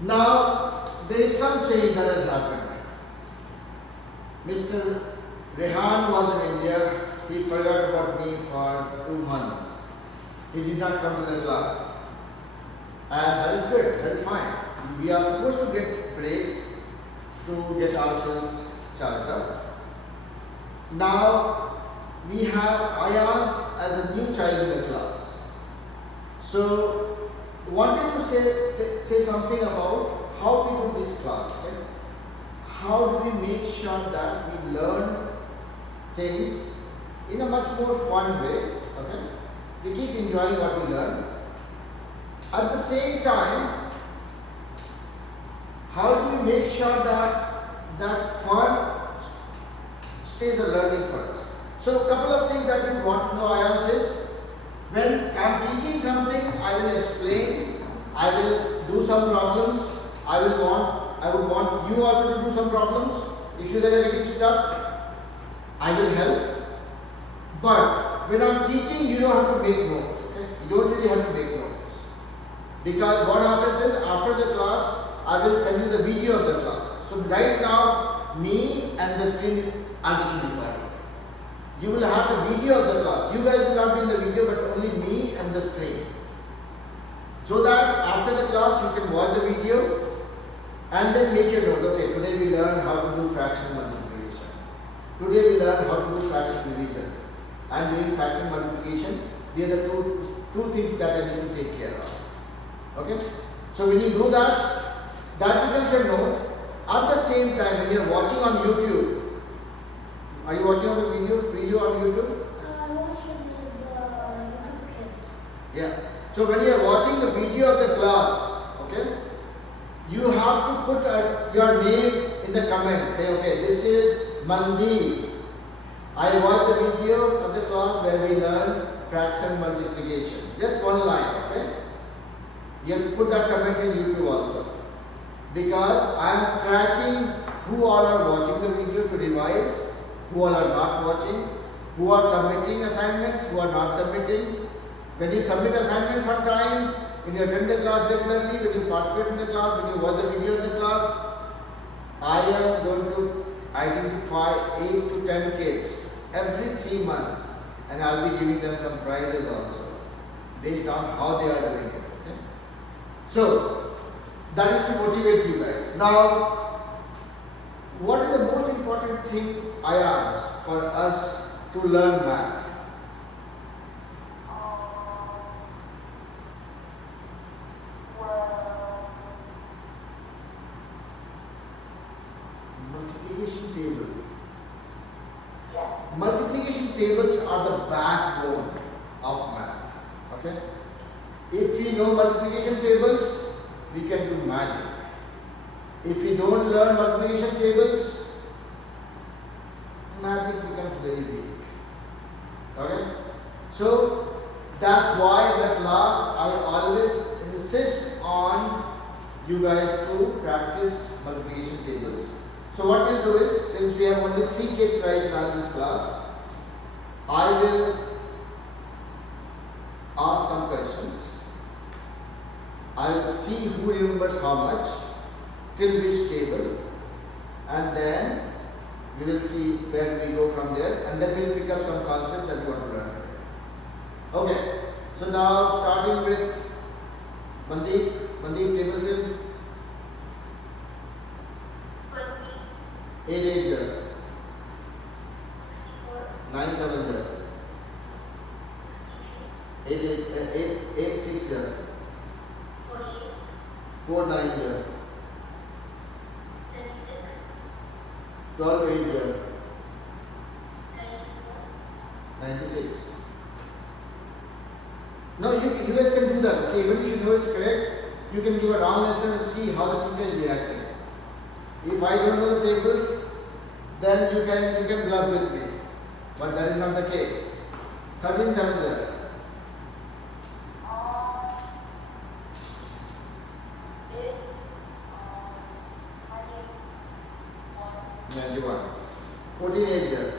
Now, there is some change that has happened. Mr. Rehan was in India. He forgot about me for 2 months. He did not come to the class. And that is good, that is fine. We are supposed to get breaks to get ourselves charged up. Now, we have Ayaz as a new child in the class. So, wanted to say something about how we do this class. Okay? How do we make sure that we learn things in a much more fun way? Okay? We keep enjoying what we learn. At the same time, how do we make sure that fun stays a learning for us? So, a couple of things that we want to know, Ayaz, is when I am teaching something, I will explain, I will do some problems, I would want you also to do some problems. If you guys are getting stuck, I will help. But when I am teaching, you don't have to make notes. Okay? You don't really have to make notes. Because what happens is, after the class, I will send you the video of the class. So right now, me and the screen are getting recorded. You will have the video of the class. You guys will not be in the video, but only me and the screen. So that after the class, you can watch the video and then make your notes. Okay, today we learned how to do fraction multiplication. Today we learned how to do fraction division. And doing fraction multiplication, these are the two things that I need to take care of. Okay? So when you do that, that becomes your note. At the same time, when you are watching on YouTube, are you watching on the video on YouTube? I watched the YouTube Kids. Yeah. So when you are watching the video of the class, okay, you have to put your name in the comments. Say, okay, this is Mandeep. I watched the video of the class where we learn fraction multiplication. Just one line, okay? You have to put that comment in YouTube also. Because I am tracking who all are watching the video to revise, who all are not watching, who are submitting assignments, who are not submitting. When you submit assignments on time, when you attend the class regularly, when you participate in the class, when you watch the video of the class, I am going to identify 8 to 10 kids every 3 months, and I will be giving them some prizes also based on how they are doing it. Okay? So that is to motivate you guys. Now, what is the most important thing I ask for us to learn math? Multiplication table. Multiplication tables are the backbone of math. Okay? If we know multiplication tables, we can do magic. If we don't learn multiplication tables, magic becomes very weak. Okay? So that's why in the class I always insist on you guys to practice multiplication tables. So what we'll do is, since we have only 3 kids right now in this class, I will ask some questions. I will see who remembers how much, till which table, and then we will see where we go from there, and then we will pick up some concepts that we want to learn today. Okay, so now starting with Mandeep table till 8 8 there, 9 7 there, 8 6 there, 4 9 there, 12 8 there, 96. No, you guys can do that. Okay, even if you know it correct, you can give a wrong answer and see how the teacher is reacting. If I don't know the tables, then you can bluff with me. But that is not the case. 13 7 there. 91. 14 8 there. 12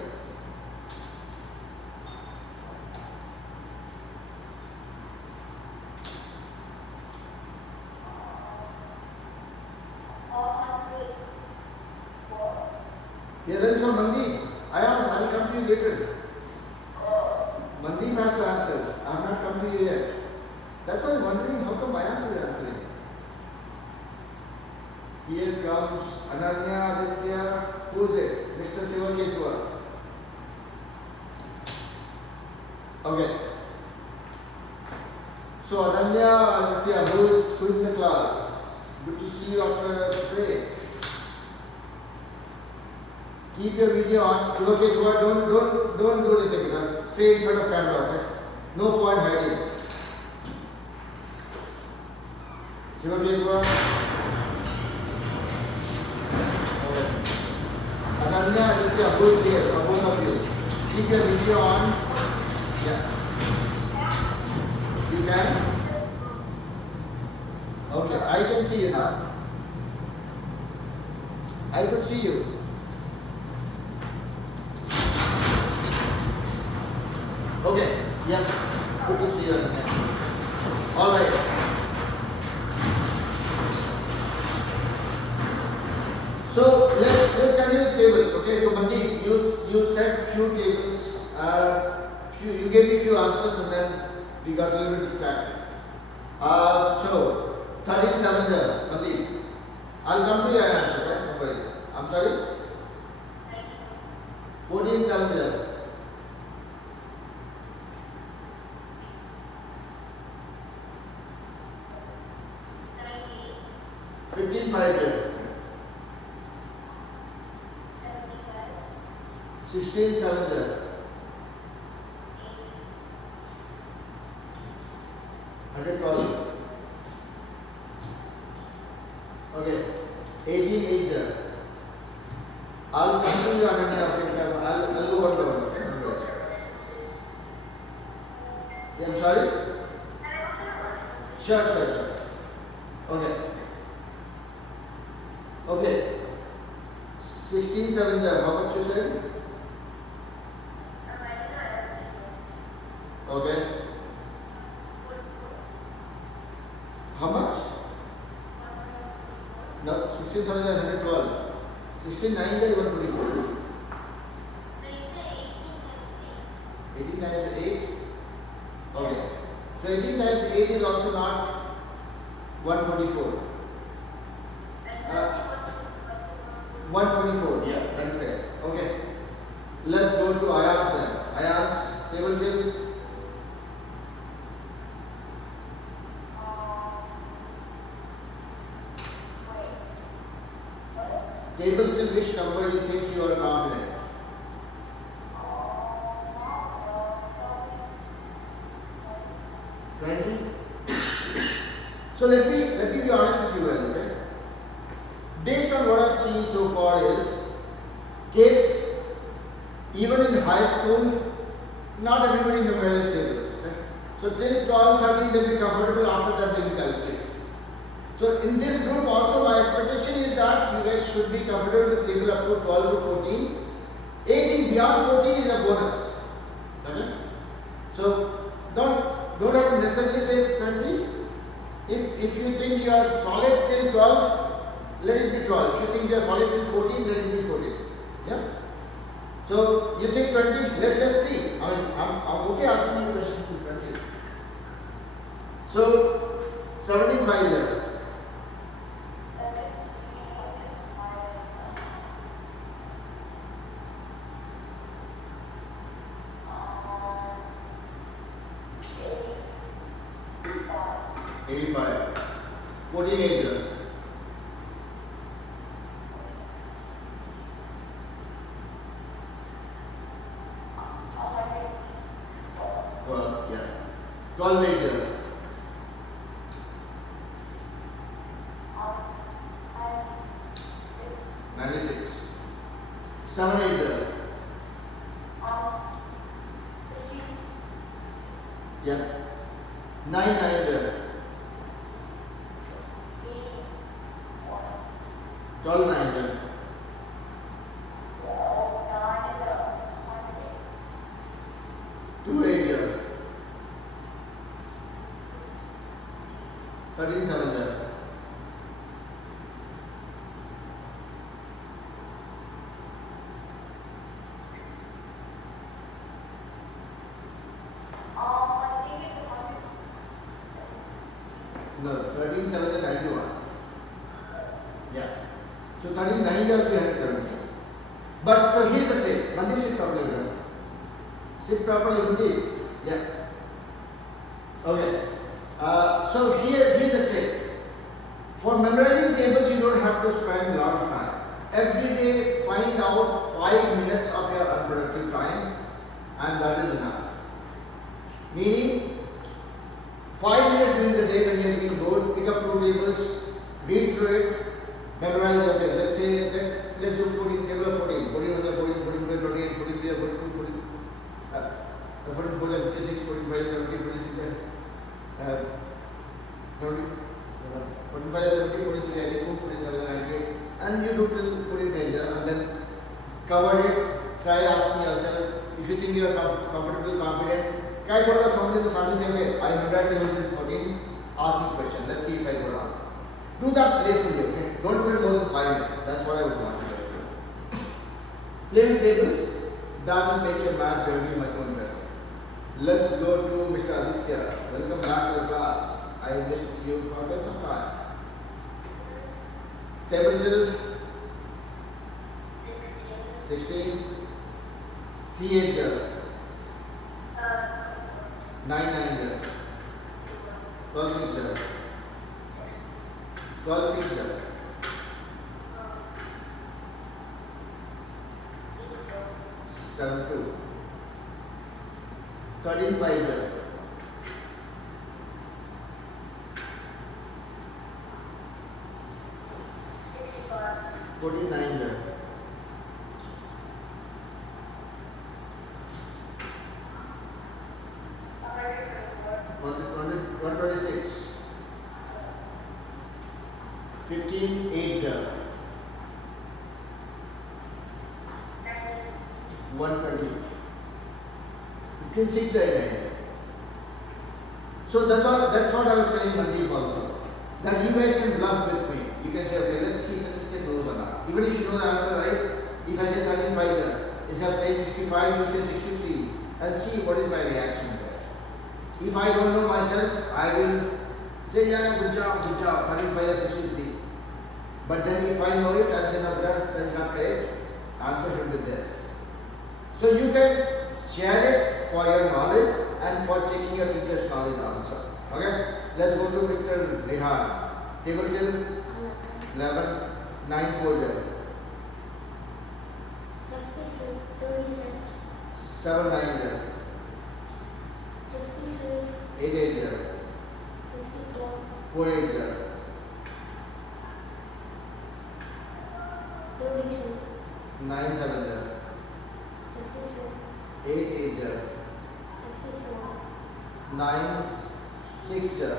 Yeah, that is from Mandeep. I'll come to you later. Mandeep has to answer. I have not come to you yet. That's why I'm wondering how come Ayans is answering. Here comes Ananya Aditya. Who is it? Mr. Sivakeswa. Okay. So Ananya Aditya, who is in the class? Good to see you after a break. Keep your video on. Sivakeswa, don't do anything. Stay in front of camera, okay? No point hiding. Sivakeswa. Okay. Ananya Aditya, who is here for both of you? Keep your video on. Yeah. You can? Okay, I can see you now. I could see you. Okay, yes, good to see you again. All right. So let's continue the tables. Okay, so Mandeep, you said few tables. You gave me few answers and then we got a little bit distracted. So 13 Scavenger, Mandeep. I'll come to your answer, right? Don't worry. I'm sorry. 14 Scavenger. 15 5 16 7 112. Okay, 18 8. I'll come to you Ananya. I'll go one by one. Okay. Yeah, I'm sorry. Sure. Okay. Okay. 16 7. How much you said? Okay. How much? No, 16 7 112. 16 9 144. 18 times 8. Okay. So 18 times 8 is also not 144. 124, yeah, that's right. Okay. Let's go to Ayaz then. Ayaz, table till. Table till which number you think you are confident? So let me be honest with you, okay? Based on what I've seen so far is kids, even in high school, not everybody memorizes tables. Okay? So till 12, 13 they'll be comfortable, after that they will calculate. So in this group also my expectation is that you guys should be comfortable with table up to 12 to 14. Anything beyond 14 is a bonus. Okay? So don't have to necessarily say 20. If you think you are solid till 12, let it be 12. If you think you are solid till 14, let it be 14. Yeah? So you think 20, let's see. I'm okay asking you questions till 20. So 75 there. $85. 14 age. Well, yeah. 12 age. 96. 7 age. Yeah. 9 age. 12 9. 2 8. 13 7. 5 No, 13 7 is 91. Yeah. So 39 is 370. But so here's the trick. Mandir, sit properly. Right? Sit properly, Mandir. Yeah. Okay. So here's the trick. For memorizing tables, you don't have to spend a lot of time. Every day, find out 5 minutes of your unproductive time, and that is enough. Meaning, 5 minutes during the day when you are being bored, pick up 2 tables, read through it, memorize. Okay, let's say let's do 14, table of 14, 14 on the 14, 14 to 28, 43, 42, 40, 44, 56, 45, 70, 46, 70, 45, 70, 43, 84, 47, 98, and you do till 14 days, and then cover it. Try asking yourself if you think you are comfortable, confident. Try to the family, the family say, okay, I memorized tables in 14. Ask me question. Let's see if I go wrong. Do that playfully, okay? Don't do it more than 5 minutes. That's what I would want you to do. Play with tables. That will make your math journey much more interesting. Let's go to Mr. Aditya. Welcome back to the class. I missed you for quite some time. Table till 16. C8 9 12 6 12 6 7 2 13 5 14 9 126 15 8 120 15 6 So that's what I was telling Mandeep also. That you guys can bluff with me. You can say, okay, let's see if the teacher knows or not. Even if you know the answer right, if I say 13 5 if I say 65, you say 63, and see what is my reaction there. If I don't know myself, I will say, yeah, good job, 13 5 63. But then if I know it, I'll say, no, that is not correct. Answer him with this. So you can share it for your knowledge and for checking your teacher's knowledge also. Okay? Let's go to Mr. Rehan. Table till 11, 9 4 0. 7 9 0. 8 8 0. 4 8 0. 9 7 0. 8 8 0. 9 6 0.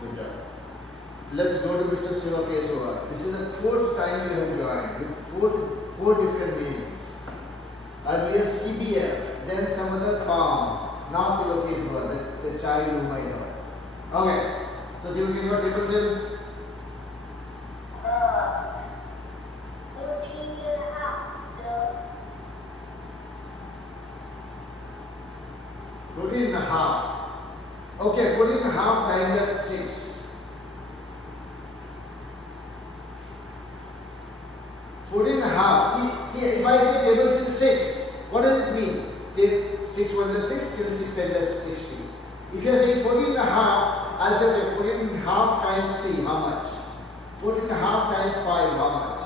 Good job. Let's go to Mr. Siva Kesava. This is the 4th time we have joined with four different names. Earlier CBF, then some other farm. Now Siva Kesava, the child whom I know. Okay. So Siva Kesava, table till 14 and a half. Okay, 14 and a half times 6. 14 and a half. See, if I say table till 6, what does it mean? Take 6 1 is 6, till 6 10 is 60. If you are saying 14 and a half, I'll say okay, 14 and a half times 3, how much? 14 and a half times 5, how much?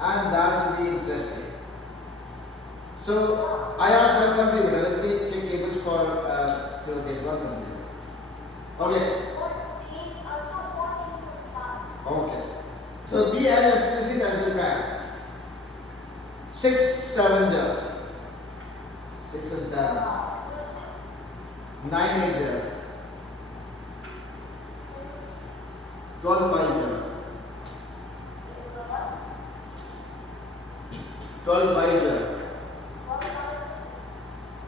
And that will be interesting. So, I asked her computer, let me check tables for okay, one minute. Okay. Okay. So be as explicit as you can. 6 7 0. 6 and 7. 9 8 0. 12 5 0. 12 5 0.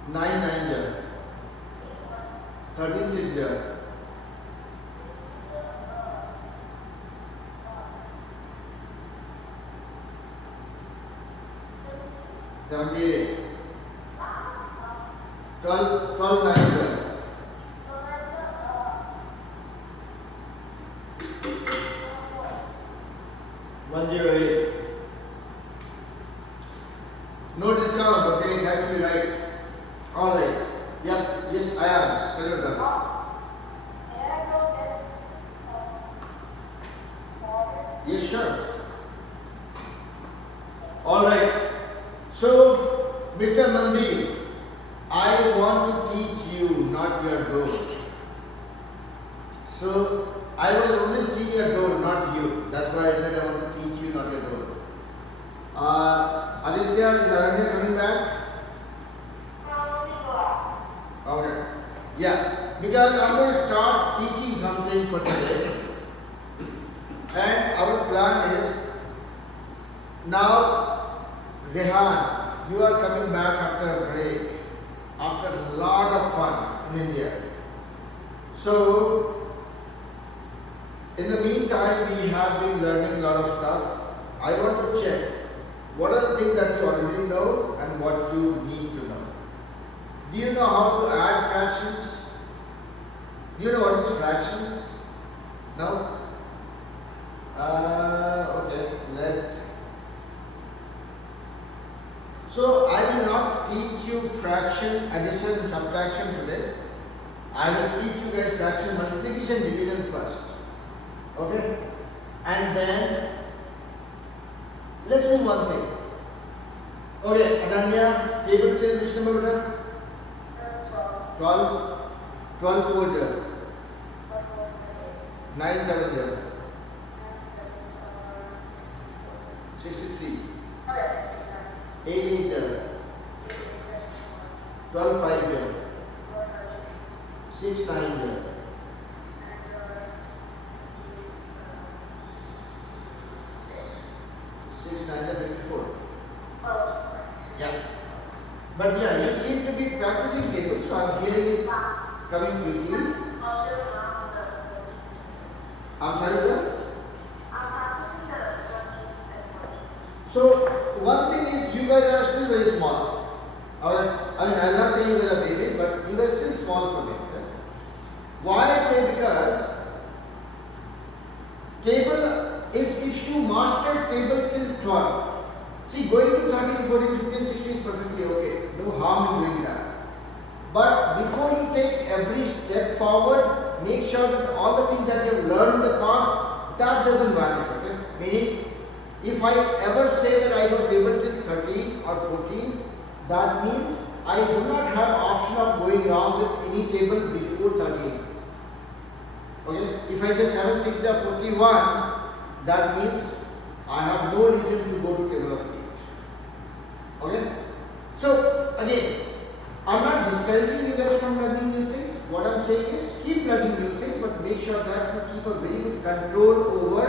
9 9 0. 13 6 0. 78. 12 9 108. No discount, okay? It has to be right. Alright. Yep. Yes, I asked. Tell her that. Yes, sure. Alright. So, Mr. Mandi, I want to teach you, not your door. So, I was only seeing your door, not you. That's why I said I want to teach you, not your door. Aditya, is Aranya coming back? Okay. Yeah, because I'm going to start teaching something for today. And our plan is, now, Rehan, you are coming back after a break, after a lot of fun in India. So, in the meantime, we have been learning a lot of stuff. I want to check what are the things that you already know and what you need to know. Do you know how to add fractions? Do you know what is fractions? No? Okay, So I will not teach you fraction, addition and subtraction today. I will teach you guys fraction, multiplication, division first. Okay? And then let's do one thing. Okay, Ananya, table till which number better? 12. 12 4 0. 9 7 0. 63. 8 8 0. 12 5 0. 6 9 0. 6 9 54. Yeah. But yeah, you seem to be practicing tables, so I'm hearing it coming quickly. I'm sorry, sir? So, one thing is you guys are still very small. Alright? I mean, I'll not say you guys are babies, but you guys are still small for me. Okay? Why I say because table, if you master table till 12, see, going to 13, 14, 15, 16 is perfectly okay. No harm in doing that. But before you take every step forward, make sure that all the things that you have learned in the past, that doesn't vanish. Okay? Meaning, if I ever say that I know table till 13 or 14, that means I do not have option of going wrong with any table before 13. Okay? If I say 7 6 are 41, that means I have no reason to go to table of 8. Okay? So, again, I'm not discouraging you guys from learning new things. What I'm saying is, keep learning new things, but make sure that you keep a very good control over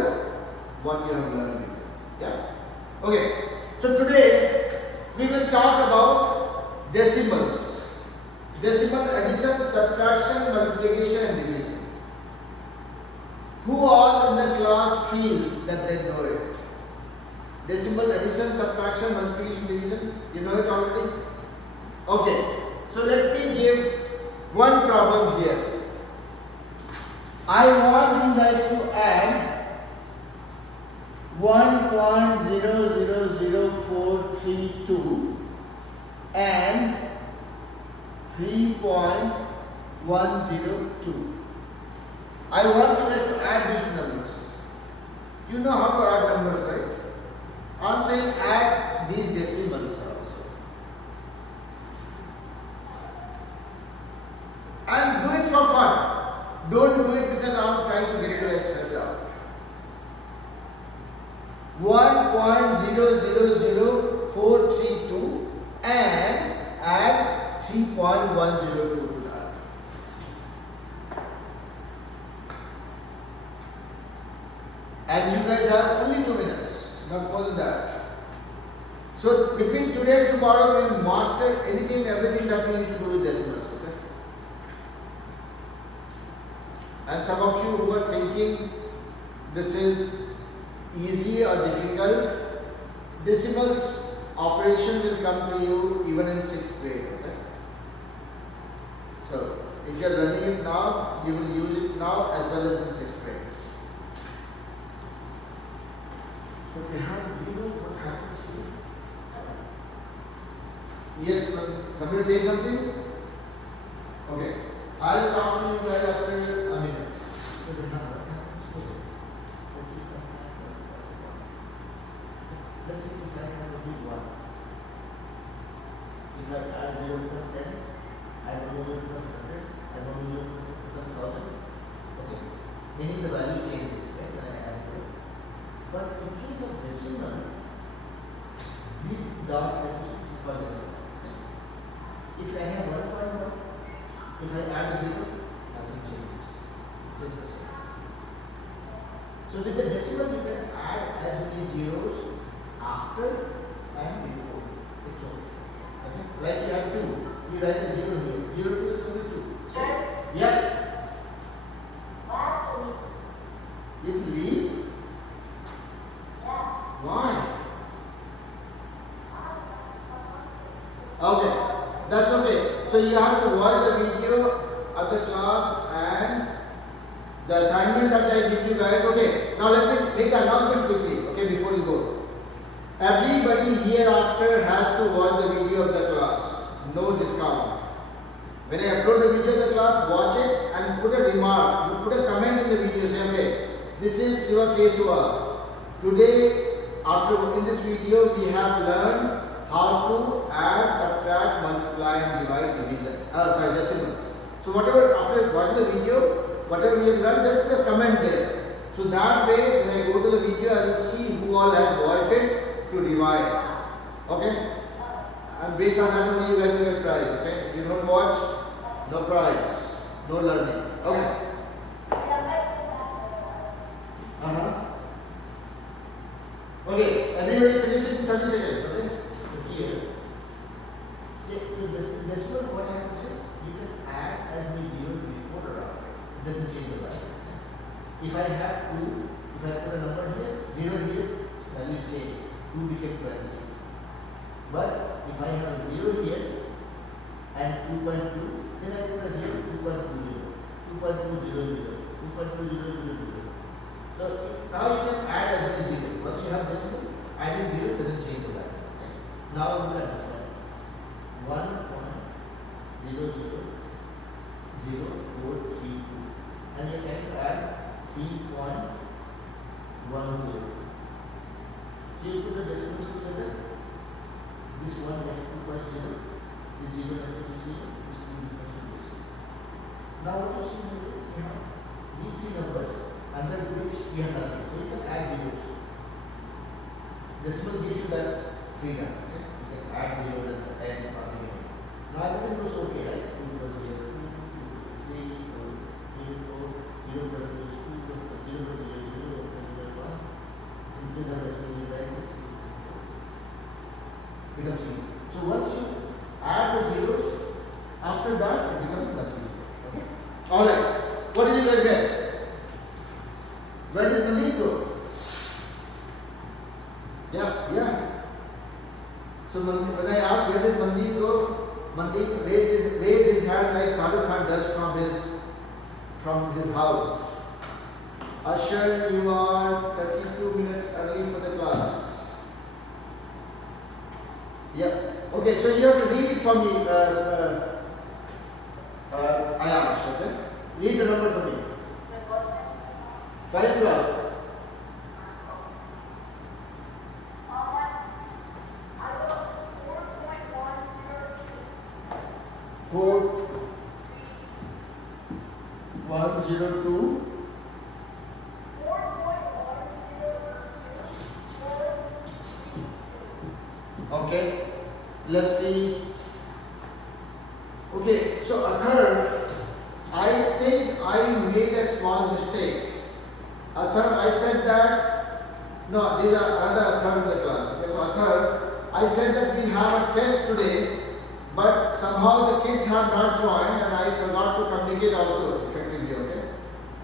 what you have learned before. Yeah? Okay. So, today, we will talk about decimals. Decimal addition, subtraction, multiplication and division. Who all in the class feels that they know it? Decimal addition, subtraction, multiplication, division. You know it already? Okay. So let me give one problem here. I want you guys to add 1.000432 and 3.102. I want you guys to add these numbers. You know how to add numbers, right? I'm saying add these decimals also. And do it for fun. Don't do it because I'm trying to get you guys stressed out. 1.000432 and add 3.102 to that. And you guys have only 2 minutes, not more than that. So between today and tomorrow, we'll master anything, everything that we need to do with decimals. Okay? And some of you who are thinking this is easy or difficult, decimals operation will come to you even in 6th grade. Okay? So if you are learning it now, you will use it now as well as in 6th grade. So So if you have 0, what happens here? Yes, somebody say something? Okay. I will talk to you guys after a minute. So then what happens here? Let's see if I have a big one. If I add 0 becomes 10, I know 0 becomes 100, I know 0 becomes 1000. Okay. Meaning the value changes, right, when I add 0. But in case of decimal, these dots that you see is called decimal. If I have 1.1, if I add a 0, nothing changes. Just the same. So with the decimal, you can add as many zeros after and before. It's okay. Okay? Like you have 2, you write a 0 here. 0 to is only 2. Yeah. You have to leave? Why? Okay, that's okay. So you have to watch the video of the class and the assignment that I give you guys. Okay, now let me make the announcement quickly, okay, before you go. Everybody hereafter has to watch the video of the class. No discount. When I upload the video of the class, watch it and put a remark, put a comment in the video, say, okay, this is Siva Kesava. Today, in this video, we have learned how to add, subtract, multiply and divide decimals. So whatever, after watching the video, whatever we have learned, just put a comment there. So that way, when I go to the video, I will see who all has watched it to revise. Okay? And based on that only you guys will get prize. Okay? If you don't watch, no prize, no learning. Okay? Okay, everybody finish it in 30 seconds. Okay? So here, say to this decimal, what happens is you can add as many zeros before or after. It doesn't change the value. If I have 2, if I put a number here, 0 here, value change. 2 became 20. But if I have a 0 here and 2.2, then I put a 0, 2.20, 2.200, 2.2000. So now you can add as many zeros. Once you have decimal, adding 0 doesn't change the value. Okay? Now look at this one. 1.000432. And you can add 3.10. So you put the decimals together. This 1 has 2.0, this 0 has 2.0, this 2 has 2.0. Now what you see here is we have these 3 numbers under which we have nothing. So you can add zeros. Decimal gives you that freedom. Okay? You can add zeros at the end or beginning. Now everything goes okay, right? 2 plus 0, 2, 3, 4, 0 plus 2, 0 plus 0, 0 plus 1. Increase our decimal, we write this. Becomes easy. So once you add the zeros, after that it becomes much easier. Okay? Alright. What did you guys get? Where did Mandeep go? Yeah. So when I asked where did Mandeep go, Mandeep raised his hand like Sadhu Khan does from his house. Ashar, you are 32 minutes early for the class. Yeah. Okay, so you have to read it for me, Ayash, okay? Read the number for me. 512. Four 102. Okay, let's see. Okay, so Athar, I think I made a small mistake. Athar, I said that, no, these are other Athar in the class. Okay, so Athar, I said that we have a test today, but somehow the kids have not joined and I forgot to communicate also effectively, okay?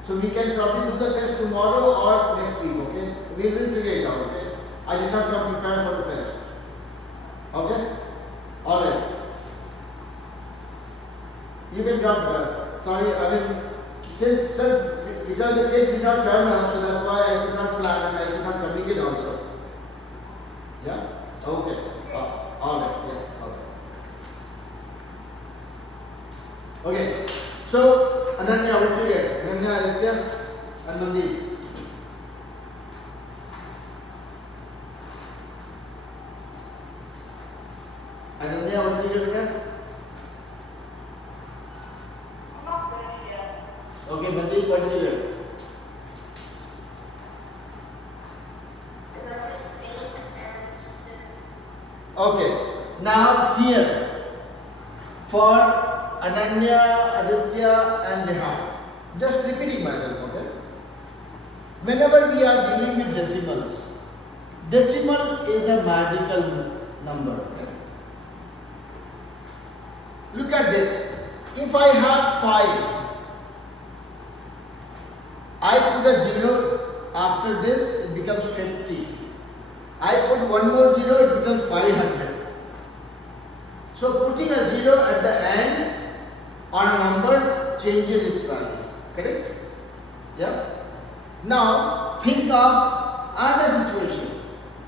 So we can probably do the test tomorrow or next week, okay? We will figure it out, okay? I did not come prepared for the test. Okay? Alright. You can drop that. Sorry, I mean, because the kids did not turn up, so that's why I could not plan and I could not communicate also. Yeah? Okay. Alright, yeah, okay. Okay, so Ananya, what did you get? Ananya, Aditya, and Nandi. Ananya, what did you get? I'm not finished yet. Okay, Mandeep, what did you get? I got the same answer. Okay, now here for Ananya, Aditya, and Rehan, just repeating myself, okay? Whenever we are dealing with decimals, decimal is a magical number, okay? Look at this. If I have 5, I put a 0 after this, it becomes 50. I put one more 0, it becomes 500. So putting a 0 at the end on a number changes its value. Correct? Yeah? Now think of another situation.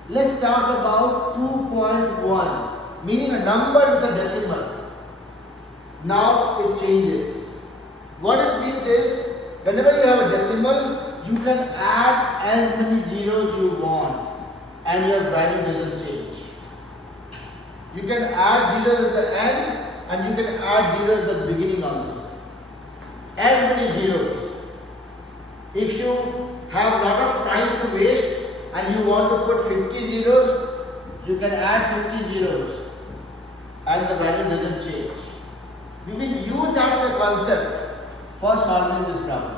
Let's talk about 2.1, meaning a number with a decimal. Now it changes. What it means is, whenever you have a decimal, you can add as many zeros you want and your value doesn't change. You can add zeros at the end and you can add zeros at the beginning also. As many zeros. If you have a lot of time to waste and you want to put 50 zeros, you can add 50 zeros and the value doesn't change. We will use that as a concept for solving this problem.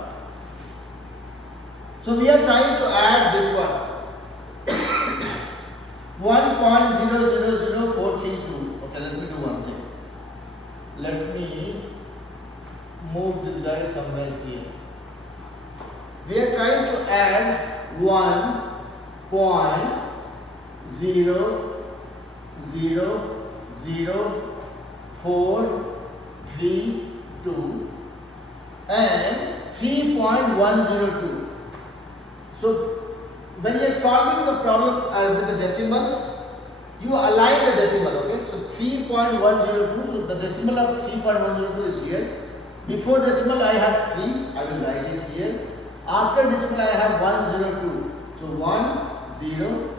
So we are trying to add this one. 1.000432. Okay, let me do one thing. Let me move this guy somewhere here. We are trying to add 1.000432 and 3.102. So when you are solving the problem with the decimals, you align the decimal, okay? So 3.102, so the decimal of 3.102 is here. Before decimal I have 3, I will write it here. After decimal I have 102. So 102.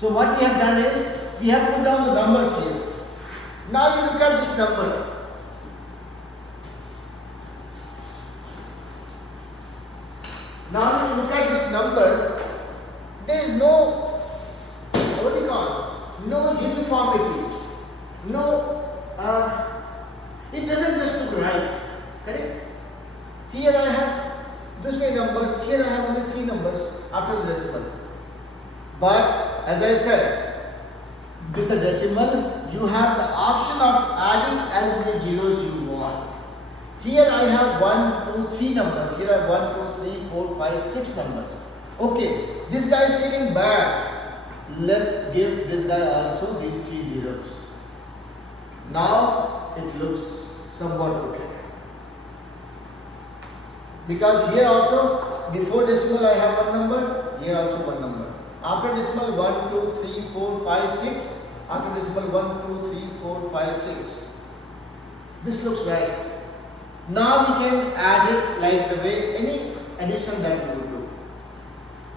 So what we have done is, we have put down the numbers here. Now you look at this number. Now you look at this number, there is no, what do you call, no uniformity, no, it doesn't just look right, correct? Here I have this many numbers, here I have only 3 numbers after the decimal. But as I said, with a decimal, you have the option of adding as many zeros you want. Here I have 1, 2, 3 numbers. Here I have 1, 2, 3, 4, 5, 6 numbers. Okay, this guy is feeling bad. Let's give this guy also these 3 zeros. Now it looks somewhat okay. Because here also, before decimal I have 1 number, here also 1 number. After decimal 1, 2, 3, 4, 5, 6. After decimal 1, 2, 3, 4, 5, 6. This looks right. Now we can add it like the way any addition that we would do.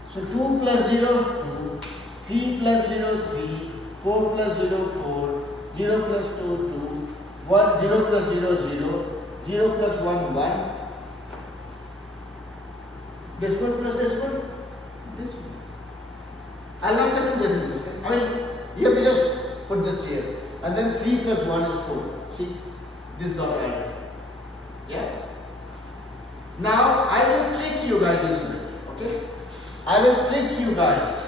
So 2 plus 0, 2, 3 plus 0, 3, 4 plus 0, 4, 0 plus 2, 2, 1, 0 plus 0, 0, 0 plus 1, 1. Decimal plus decimal, decimal. I'll not say 2 decimals. I mean, here we just put this here. And then 3 plus 1 is 4. See, this got added. Yeah. Now I will trick you guys a little bit. Okay. I will trick you guys.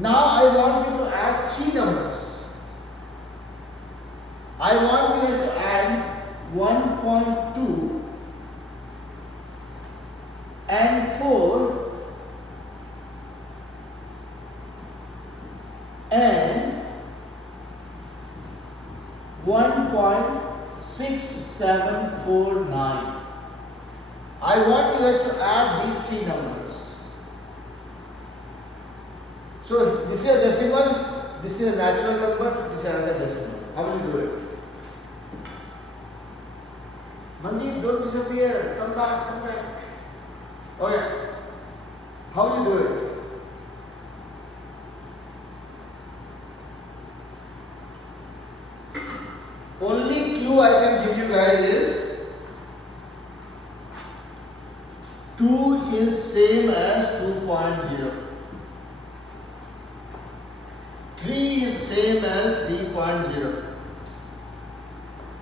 Now I want you to add 3 numbers. I want you guys to add 1.2 and 4 and 1.6749. I want you guys to add these 3 numbers. So this is a decimal, this is a natural number, this is another decimal. How will you do it? Mandeep, don't disappear. Come back, come back. Okay. How will you do it? Only clue I can give you guys is 2 is same as 2.0. 3 is same as 3.0.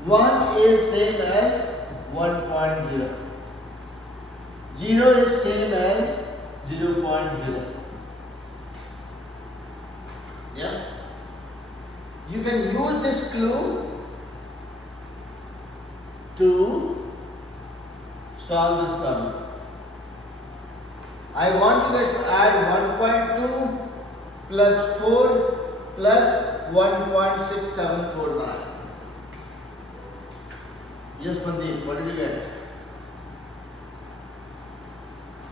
1 is same as 1.0. 0 is same as 0.0. Yeah. You can use this clue to solve this problem. I want you guys to add 1.2 plus 4 plus 1.6749. Yes, Mandeep, what did you get?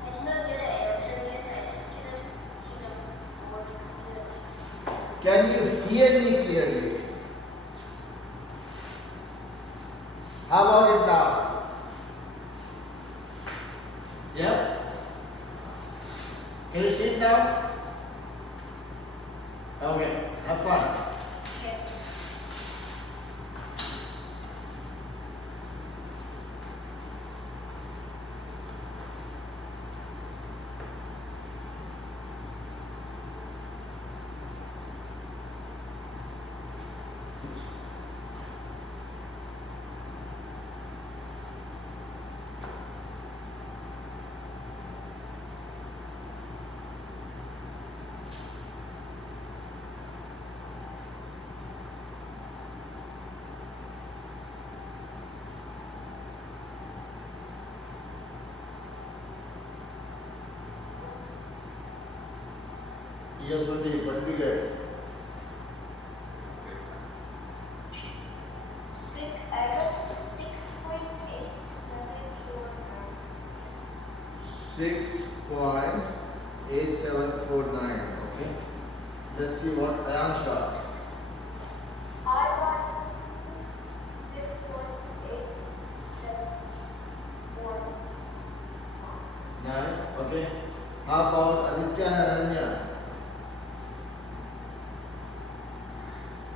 I did not get an answer yet. I just cannot see the board clearly. Can you hear me clearly? How about it now? Yeah? Can you see it now? Okay, have fun. Yes. Yes, Mandeep, what did you get? I got 6.8749. 6.8749. Okay. Let's see what Ayan's got. I got 6.874. 9. Okay. How about Aditya and Ananya?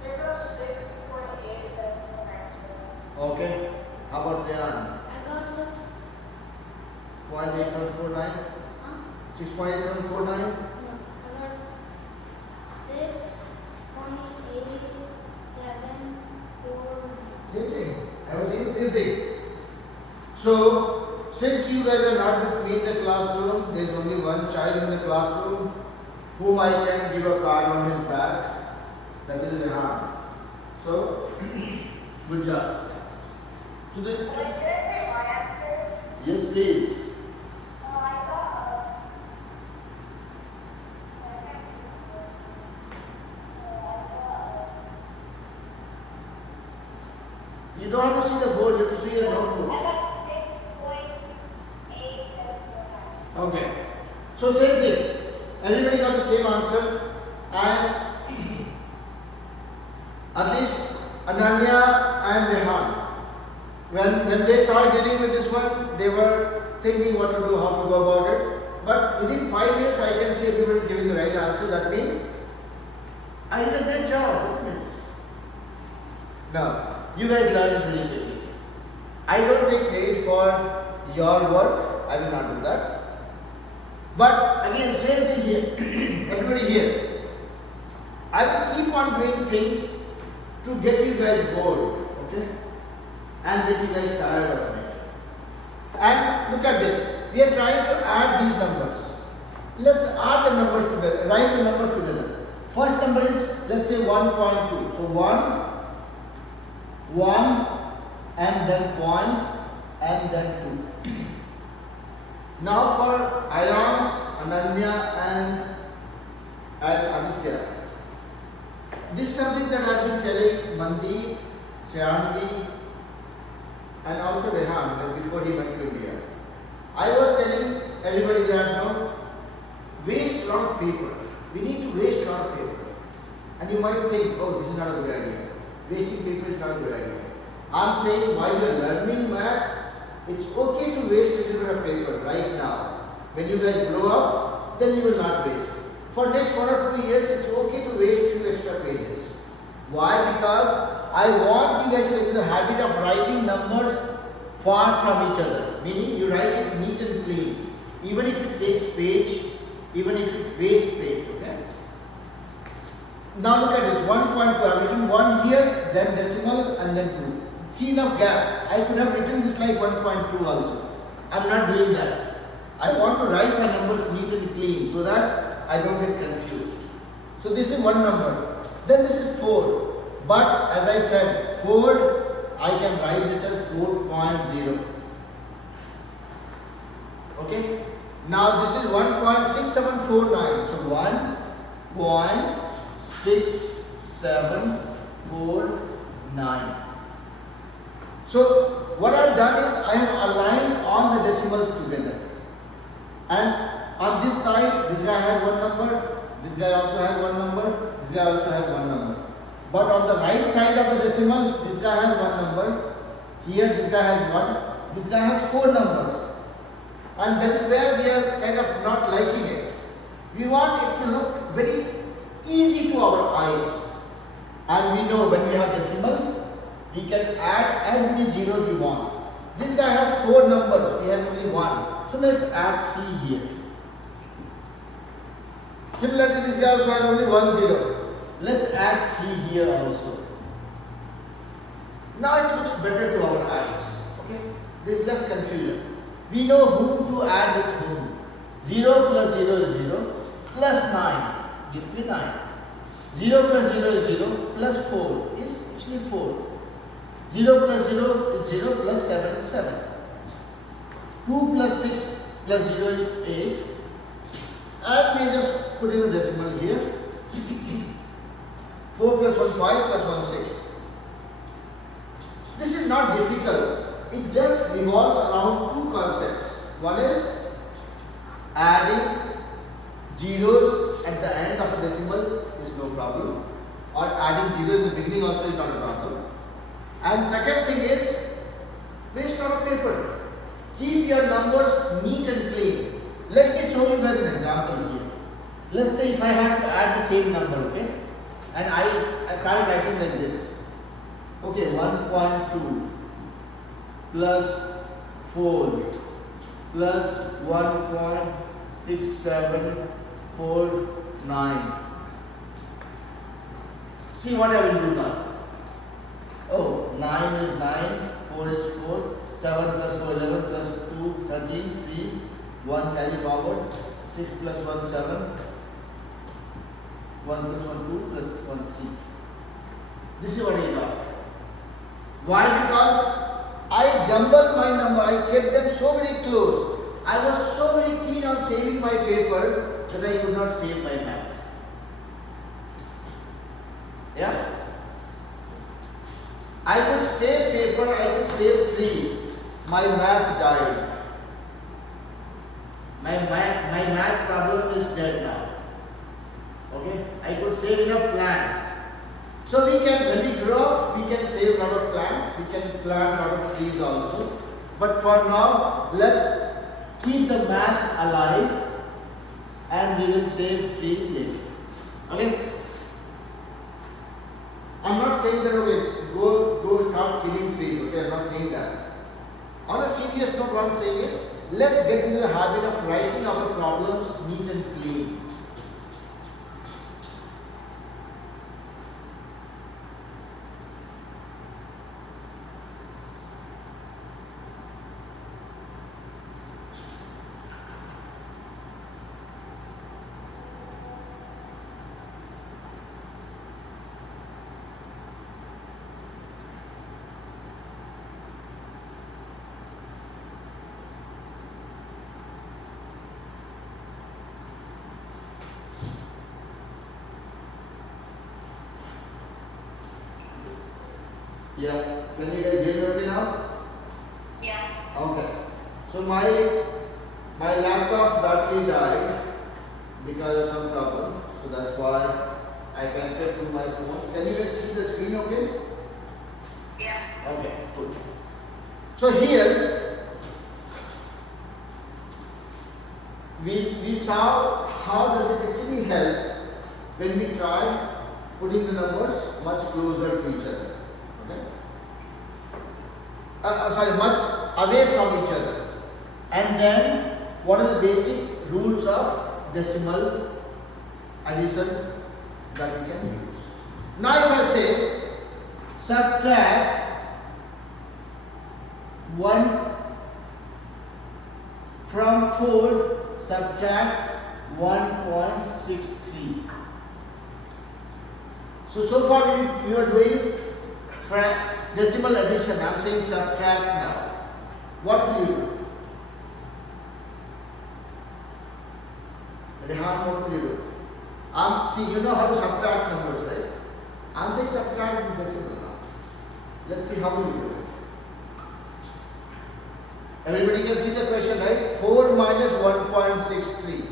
They got 6.8749. Okay. How about Riyan? I got 0.8749? 6.8749? I got 6.8749. Same thing. I was saying the same thing. So, since you guys are not with me in the classroom, there is only one child in the classroom whom I can give a pat on his back. That is Rehan. So, good job. To the, Wait, did I say my answer? yes, please. I got. You don't have to see the board, you have to see your I notebook. got 6.8749. Okay. So same thing. Everybody got the same answer, and at least Ananya and Rehan, when they started dealing with this one, they were thinking what to do, how to go about it. But within 5 minutes, I can see everybody giving the right answer. That means I did a great job, isn't it? Now, you guys learned it very quickly. I don't take credit for your work. I will not do that. But again, same thing here. Everybody here. I will keep on doing things to get you guys bored, okay? And get you guys tired of me. And look at this. We are trying to add these numbers. Let's add the numbers together, write the numbers together. First number is, let's say 1.2. So 1, and then point, and then 2. Now for Ayans, Ananya and Aditya. This is something that I have been telling Mandeep, Syanvi, and also Rehan before he went to India. I was telling everybody that no, waste a lot of paper. we need to waste a lot of paper. And you might think, oh, this is not a good idea. Wasting paper is not a good idea. I'm saying while you're learning math, it's okay to waste a little bit of paper right now. When you guys grow up, then you will not waste. For next 1 or 2 years, it's okay to waste few extra pages. Why? Because I want you guys to get in the habit of writing numbers far from each other. Meaning you write it neat and clean. Even if it takes page, even if it wastes page. Okay? Now look at this. 1.2. I've written 1 here, then decimal, and then 2. See enough gap. I could have written this like 1.2 also. I'm not doing that. I want to write my numbers neat and clean so that I don't get confused. So this is one number. Then this is 4. But as I said, 4, I can write this as 4.0. Okay. Now this is 1.6749. So 1.6749. So what I have done is I have aligned all the decimals together. And on this side, this guy has one number, this guy also has one number, this guy also has one number. But on the right side of the decimal, this guy has one number, here this guy has one, this guy has 4 numbers. And that is where we are kind of not liking it. We want it to look very easy to our eyes. And we know when we have decimal, we can add as many zeros we want. This guy has 4 numbers, we have only 1. So let's add 3 here. Similarly, this guy also has only 1 0. Let's add 3 here also. Now it looks better to our eyes. Okay? There's less confusion. We know whom to add with whom. 0 plus 0 is 0, plus 9 gives me 9. 0 plus 0 is 0, plus 4 is actually 4. 0 plus 0 is 0, plus 7 is 7. 2 plus 6 plus 0 is 8. And we just put in a decimal here. 4 plus 1, 5 plus 1, 6. This is not difficult. It just revolves around 2 concepts. One is adding zeros at the end of a decimal is no problem. Or adding 0 in the beginning also is not a problem. And second thing is waste lot of paper. Keep your numbers neat and clean. Let me show you guys an example here. Let's say if I have to add the same number, okay? And I started writing like this. Okay, 1.2 plus 4 plus 1.6749. See what I will do now. Oh, 9 is 9, 4 is 4, 7 plus 4, 11 plus 2, 13, 3, 1 carry forward, 6 plus 1, 7, 1 plus 1, 2 plus 1, 3. This is what I got. Why? Because I jumbled my number, I kept them so very close. I was so very keen on saving my paper that I could not save my math. Yeah? I could save paper, I could save 3. My math died. My math problem is dead now. Okay? I could save enough plants. So we can, when we grow up, we can save a lot of plants, we can plant a lot of trees also. But for now, let's keep the math alive and we will save trees later. Okay? I'm not saying that, okay, go start killing trees, okay, I'm not saying that. On a serious note, what I'm saying is, let's get into the habit of writing our problems neat and clean. Yeah, can you guys hear me okay now? Yeah. Okay. So my laptop battery died because of some problem. So that's why I connected through my phone. Can you guys see the screen okay? Yeah. Okay, good. So here we saw how does it actually help when we try putting the numbers much closer to each other. Okay? Sorry, much away from each other. And then what are the basic rules of decimal addition that we can use? Now if I say subtract 1 from 4, subtract 1.63. So far you are doing decimal addition. I am saying subtract now. What will you do? Rehan, what will you do? See, you know how to subtract numbers, right? I am saying subtract this decimal now. Let's see how will you do it. Everybody can see the question, right? 4 minus 1.63.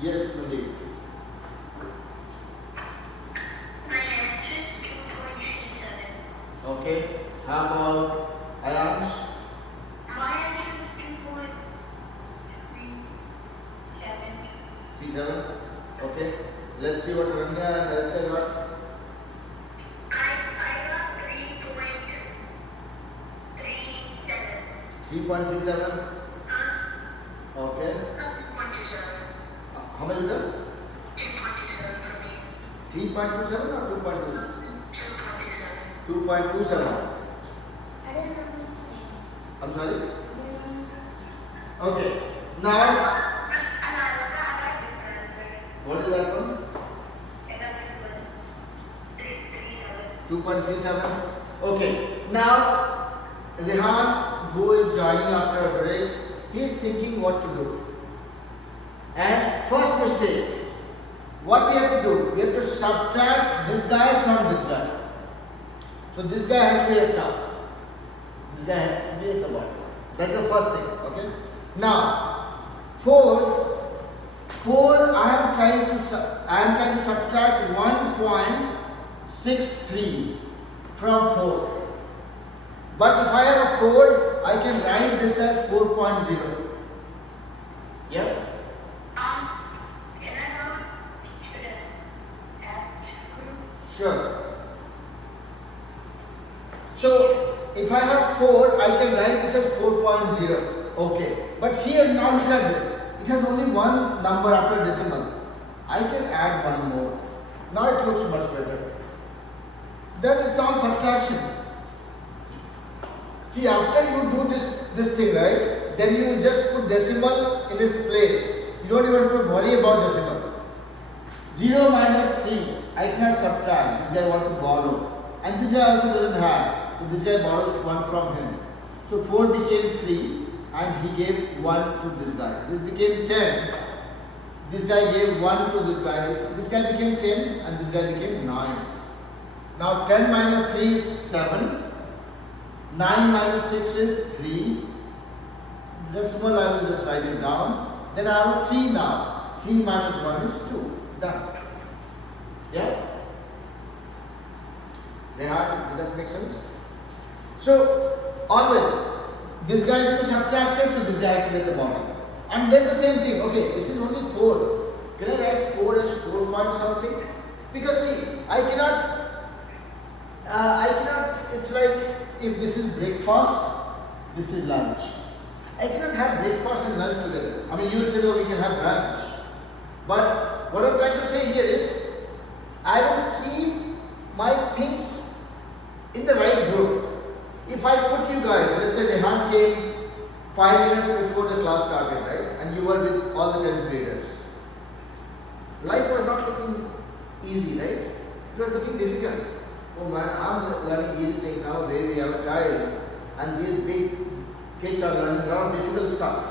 Yes, Mandeep. My answer is 2.37. Okay. How about Ayans? My answer is 2.37. 37. Okay. Let's see what Rania and Aditya got. I got 3.37. 3.37. Okay. That's 2.27. How much is that? 2.27 for me. 3.27 or 2.27? 2.27. 2.27. I didn't know. I'm sorry? I didn't know. Okay. Now, what is that one? 2.37. Okay. Now, Rehan, who is joining after a break, he is thinking what to do. And first mistake, what we have to do? We have to subtract this guy from this guy. So this guy has to be at top. This guy has to be at the bottom. That's the first thing. Okay. Now, 4 I am trying to subtract 1.63 from 4. But if I have a 4, I can write this as 4.0. Yeah. Can I go to the app group? Sure. So if I have 4, I can write this as 4.0. Okay. But here now look at this. It has only one number after decimal. I can add one more. Now it looks much better. Then it's all subtraction. See, after you do this thing, right? Then you will just put decimal in its place. You don't even have to worry about decimal. 0 minus 3, I cannot subtract. This guy wants to borrow. And this guy also doesn't have. So this guy borrows 1 from him. So 4 became 3 and he gave 1 to this guy. This became 10. This guy gave 1 to this guy. This guy became 10 and this guy became 9. Now 10 minus 3 is 7. 9 minus 6 is 3. Decimal I will just write it down. Then I have 3 now. 3 minus 1 is 2. Done. Yeah? Rehan, did that make sense? So, always, this guy is to be subtracted, so this guy has to be at the bottom. And then the same thing, okay, this is only 4. Can I write 4 as 4 point something? Because see, I cannot, it's like if this is breakfast, this is lunch. I cannot have breakfast and lunch together. I mean, you will say, no, we can have lunch. But what I'm trying to say here is, I will keep my things in the right group. If I put you guys, let's say Rehan came 5 minutes before the class started, right? And you were with all the 10th graders. Life was not looking easy, right? You are looking difficult. Oh man, I'm learning easy things. I'm a baby, I'm a child. And these big kids are learning a lot of difficult stuff.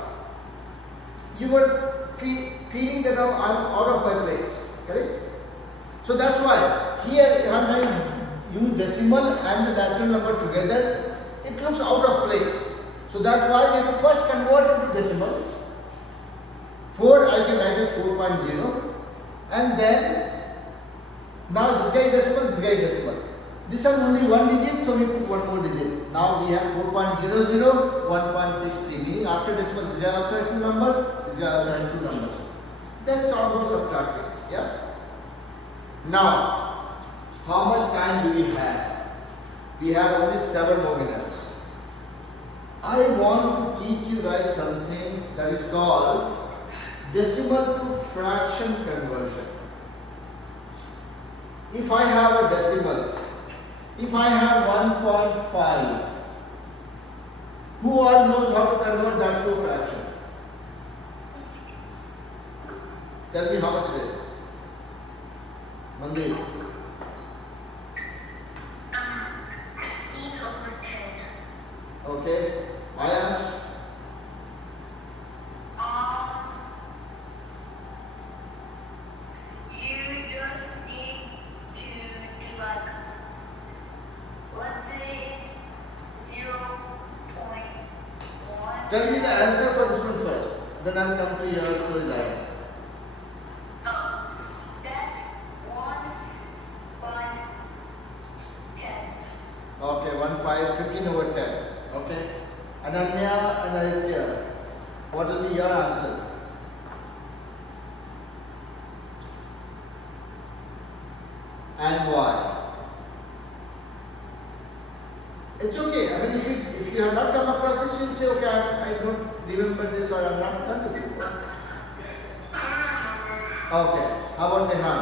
You were feeling that now I'm out of my place. Correct? So that's why here when I use decimal and the natural number together, it looks out of place. So that's why we have to first convert into decimal. 4 I can write as 4.0, and then now this guy is decimal, this guy is decimal. This has only one digit, so we put one more digit. Now we have 4.00, 1.63, meaning after decimal this guy also has two numbers, this guy also has two numbers. That's all about subtracting. Yeah. Now, how much time do we have? We have only 7 more minutes. I want to teach you guys something that is called decimal to fraction conversion. If I have a decimal, if I have 1.5, who all knows how to convert that to a fraction? Tell me how much it is. Mandir. 15/10. Okay. Ayans. You just need to do like, let's say it's 0.1. Tell me the answer for this one first. Then I'll come to your storyline. That's 1/10. Okay, 15/10. Okay. Ananya and Aditya, what will be your answer? And why? It's okay. I mean, if you have not come across this, you'll say, okay, I don't remember this or I've not done it before. Okay. How about Nehan?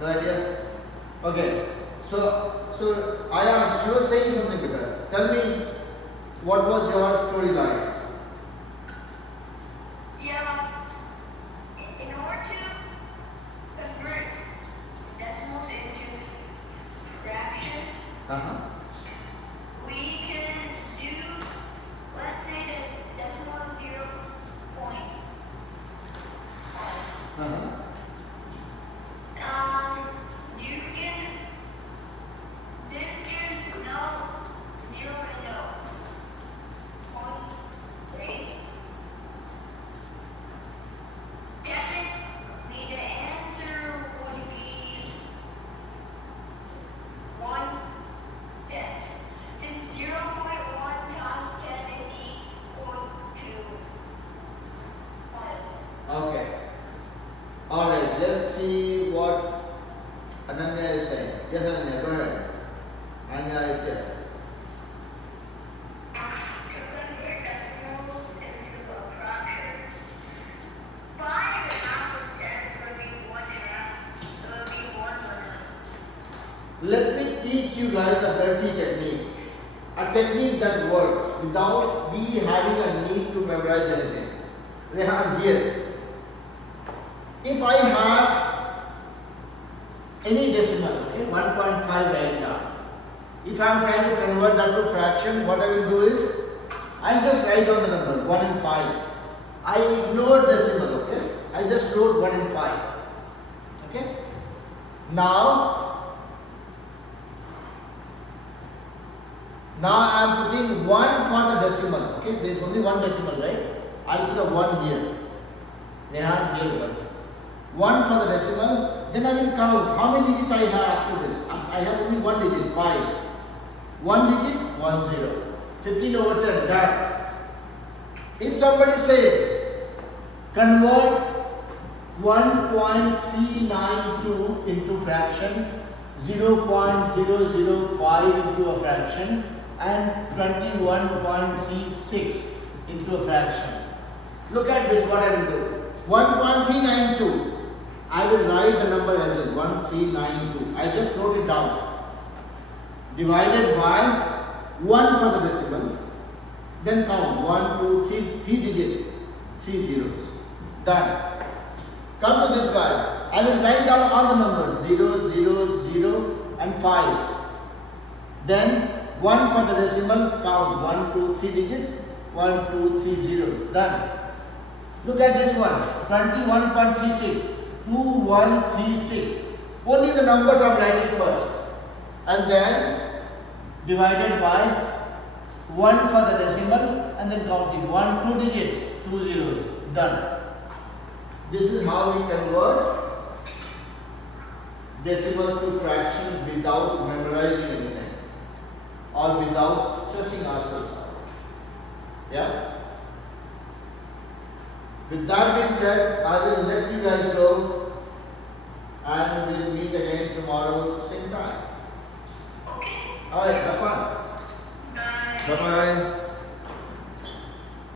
No idea? Okay. So Ayans, you were saying something to her. Tell me, what was your storyline? Yeah. In order to convert decimals into fractions, we can do, let's say the decimal is 0. You can, since there's no 0 and no points placed, technically the answer would be 1/10. Since 0.1 times 10 is equal to 1. Okay. Alright, let's see what Ananya is saying. Yes, Ananya, go ahead. Anya, Aditya. To convert decimals into fractions, 5 of 10 is going to be 1/2, so it would be 1/100. Let me teach you guys a dirty technique. A technique that works without we having a need to memorize anything. Rehan, here. If I have any decimal, okay, 1.5 right now. If I am trying to convert that to fraction, what I will do is, I'll just write down the number 1 and 5. I ignore decimal, okay? I just wrote 1 and 5. Okay? Now I am putting 1 for the decimal, okay? There is only one decimal, right? I'll put a 1 here. Rehan, here 1. 1 for the decimal, then I will count how many digits I have after this. I have only one digit, 5. 1 digit, 1 0. 15/10, done. If somebody says, convert 1.392 into fraction, 0.005 into a fraction, and 21.36 into a fraction. Look at this, what I will do. 1.392. I will write the number as is 1392. I just wrote it down. Divided by 1 for the decimal. Then count 1, 2, 3 digits, 3 zeros. Done. Come to this guy. I will write down all the numbers 0, 0, 0 and 5. Then 1 for the decimal, count 1, 2, 3 digits, 1, 2, 3 zeros. Done. Look at this one, 21.36, 2136. Only the numbers I'm writing first. And then divided by 1 for the decimal and then counting 1, 2 digits, 2 zeros. Done. This is how we convert decimals to fractions without memorizing anything or without stressing ourselves out. Yeah? With that being said, I will let you guys go and we'll meet again tomorrow, same time. Alright, have fun. Bye bye.